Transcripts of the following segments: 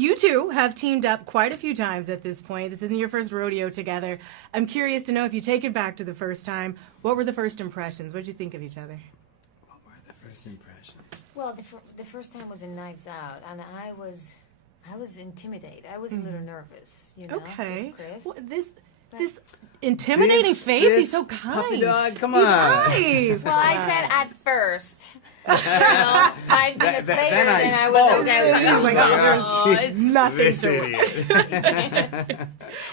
You two have teamed up quite a few times at this point. This isn't your first rodeo together. I'm curious to know, if you take it back to the first time, what were the first impressions? What did you think of each other? What were the first impressions? Well, the first time was in Knives Out, and I was intimidated. I was a little nervous, you know. Okay. With Chris. Well, this intimidating face. He's so kind. Puppy dog, come He's on. nice. Well, I said at first. You know, 5 minutes later, then I then I was spoke. okay. I was like, oh, it's nothing This to idiot. it.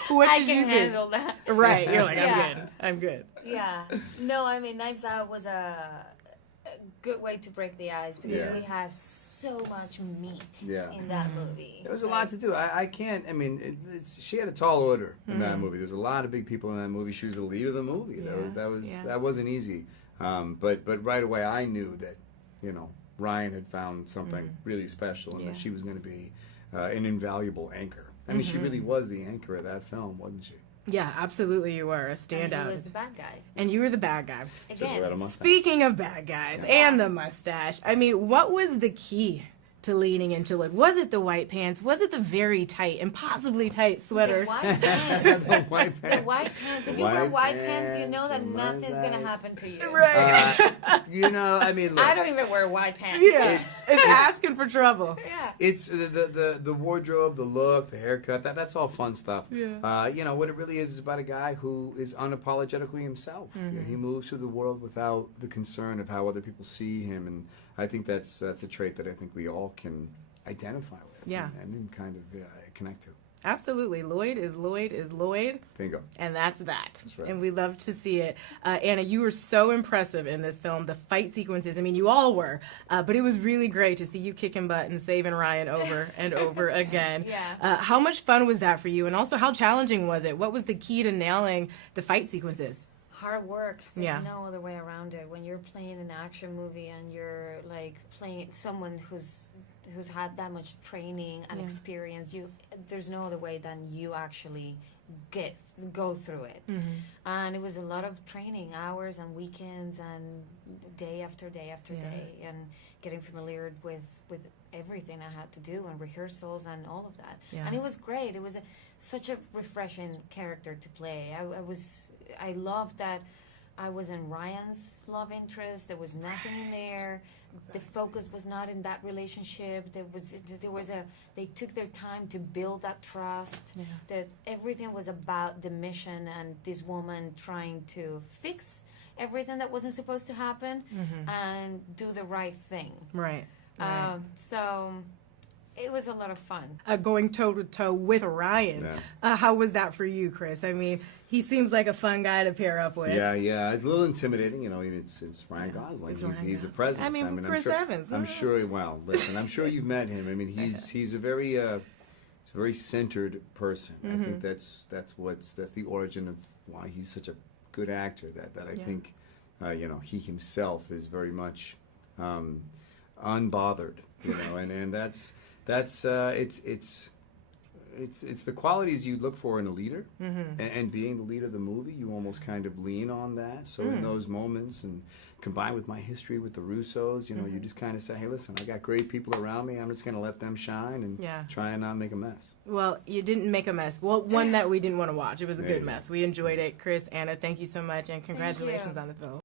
What I did can you think? handle that. Right. You're like, Yeah. I'm good. Yeah. No, I mean, Knives Out was a good way to break the ice because Yeah. we had so much meat Yeah. in that movie. There was a lot to do. I can't. I mean, she had a tall order in that movie. There's a lot of big people in that movie. She was the lead of the movie. Yeah. That wasn't easy. But right away I knew that, you know, Ryan had found something really special, and that she was going to be an invaluable anchor. I mean, she really was the anchor of that film, wasn't she? Yeah, absolutely. You were a And standout. he was the bad guy. And you were the bad guy. Just without a Again. mustache. Speaking of bad guys and the mustache, I mean, what was the key to leaning into it? Was it the white pants? Was it the very tight, impossibly tight The sweater? white pants. The white The pants. white pants. If you wear White white pants, you know that pants, nothing's going to mustache. happen to you. Right. You know, I mean, look, I don't even wear white pants. Yeah. It's asking for trouble. Yeah. it's the wardrobe, the look, the haircut. That's all fun stuff. Yeah. You know what it really is about a guy who is unapologetically himself. You know, he moves through the world without the concern of how other people see him, and I think that's a trait that I think we all can identify with. Yeah. and kind of connect to. Absolutely. Lloyd is Lloyd. Bingo. And that's that. That's right. And we love to see it. Anna, you were so impressive in this film. The fight sequences, I mean, you all were. But it was really great to see you kicking butt and saving Ryan over and over again. Yeah. How much fun was that for you? And also, how challenging was it? What was the key to nailing the fight sequences? Hard work. There's Yeah. no other way around it. When you're playing an action movie and you're like playing someone who's had that much training and experience, there's no other way than you actually go through it. And it was a lot of training, hours and weekends and day after day after day, and getting familiar with everything I had to do and rehearsals and all of that. Yeah. And it was great. It was such a refreshing character to play. I loved that I was in Ryan's love interest. There was nothing in there. The focus was not in that relationship. They took their time to build that trust. Yeah. That everything was about the mission and this woman trying to fix everything that wasn't supposed to happen and do the right thing. Right. So it was a lot of fun. Going toe-to-toe with Ryan. Yeah. How was that for you, Chris? I mean, he seems like a fun guy to pair up with. Yeah. It's a little intimidating, you know. It's Ryan Gosling. It's Ryan He's a Gosling. presence. I mean, Chris I'm sure, Evans. I'm sure. Well, listen, I'm sure you've met him. I mean, he's a very centered person. I think that's the origin of why he's such a good actor. That I think, you know, he himself is very much unbothered. You know, and that's it's the qualities you look for in a leader, and being the leader of the movie, you almost kind of lean on that. So in those moments, and combined with my history with the Russos, you know, you just kind of say, hey, listen, I got great people around me. I'm just going to let them shine and try and not make a mess. Well, you didn't make a mess. Well, one that we didn't want to watch. It was a There good you go. mess. We enjoyed it. Chris, Anna, thank you so much, and congratulations on the film.